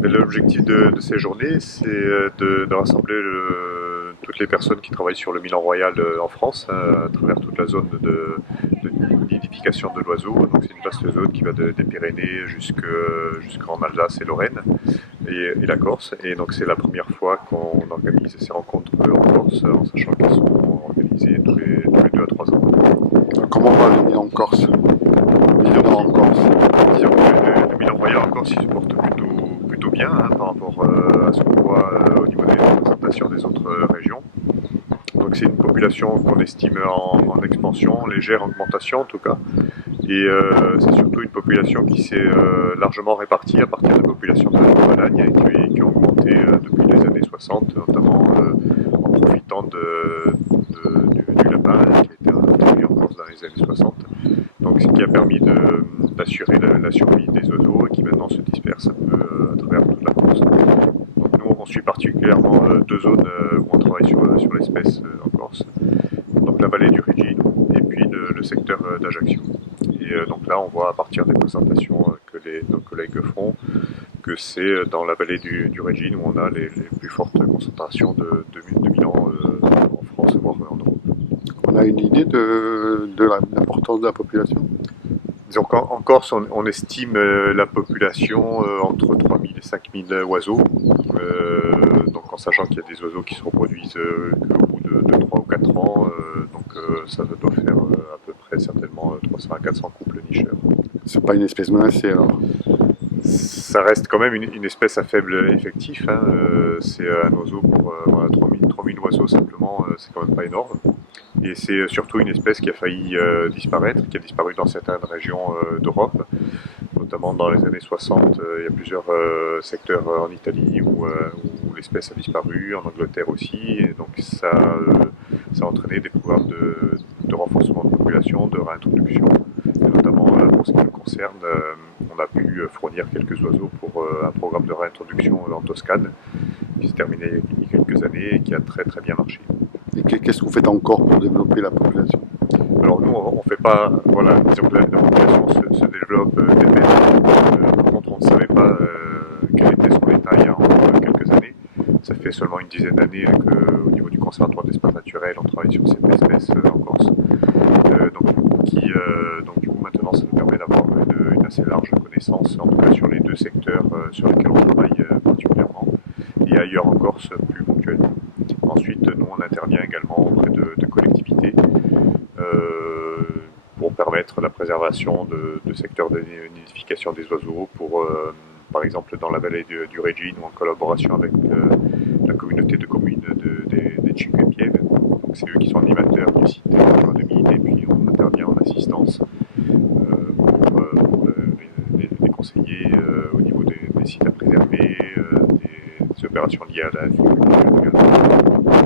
Mais l'objectif de ces journées, c'est de rassembler toutes les personnes qui travaillent sur le Milan Royal en France, à travers toute la zone de nidification de l'oiseau. Donc c'est une vaste zone qui va des Pyrénées jusqu'en Alsace et Lorraine et la Corse. Et donc c'est la première fois qu'on organise ces rencontres en Corse, en sachant qu'elles sont organisées tous les 2 à 3 ans. Comment va le Milan en Corse? Disons Milan en Corse. Disons que le Milan Royal en Corse, il se porte plutôt bien, hein, par rapport à ce qu'on voit au niveau des représentations des autres régions. Donc c'est une population qu'on estime en expansion, légère augmentation en tout cas. Et c'est surtout une population qui s'est largement répartie à partir de la population de la Bretagne qui ont augmenté depuis les années 60, notamment en profitant du lapin qui a été introduit en Corse dans les années 60. Donc ce qui a permis d'assurer la survie des oiseaux et qui maintenant se dispersent un peu à travers toute la Corse. Donc nous on suit particulièrement 2 zones où on travaille sur l'espèce en Corse. Donc la vallée du Régine et puis le secteur d'Ajaccio. Et donc là on voit à partir des présentations que nos collègues font que c'est dans la vallée du Régine où on a les plus fortes concentrations de Milan en France, voire en Europe. On a une idée de l'importance de la population? Disons qu'en Corse, on estime la population entre 3000 et 5000 oiseaux, donc en sachant qu'il y a des oiseaux qui se reproduisent qu'au bout de 3 ou 4 ans, donc ça doit faire à peu près certainement 300 à 400 couples nicheurs. C'est pas une espèce menacée alors? Ça reste quand même une espèce à faible effectif, hein, c'est un oiseau pour voilà, 3000 oiseaux simplement, c'est quand même pas énorme. Et c'est surtout une espèce qui a failli disparaître, qui a disparu dans certaines régions d'Europe, notamment dans les années 60. Il y a plusieurs secteurs en Italie où l'espèce a disparu, en Angleterre aussi, et donc ça a entraîné des programmes de renforcement de population, de réintroduction, et notamment pour ce qui nous concerne, on a pu fournir quelques oiseaux pour un programme de réintroduction en Toscane, qui s'est terminé il y a quelques années et qui a très très bien marché. Et qu'est-ce que vous faites encore pour développer la population? Alors nous, on fait pas, voilà, disons que la population se développe par contre, on ne savait pas quel était son état il y a encore quelques années. Ça fait seulement une dizaine d'années qu'au niveau du Conservatoire d'espaces naturels, on travaille sur cette espèce en Corse. Donc du coup, maintenant, ça nous permet d'avoir une assez large connaissance, en tout cas sur les 2 secteurs sur lesquels on travaille particulièrement, et ailleurs en Corse plus ponctuellement. Ensuite, nous, on intervient également auprès de collectivités pour permettre la préservation de secteurs de nidification des oiseaux, par exemple dans la vallée du Régine ou en collaboration avec la communauté de communes des Cinque Pieve. Donc c'est eux qui sont animateurs du site de mine et puis on intervient en assistance pour les conseiller au niveau des sites à préserver, des opérations liées à la agriculture également.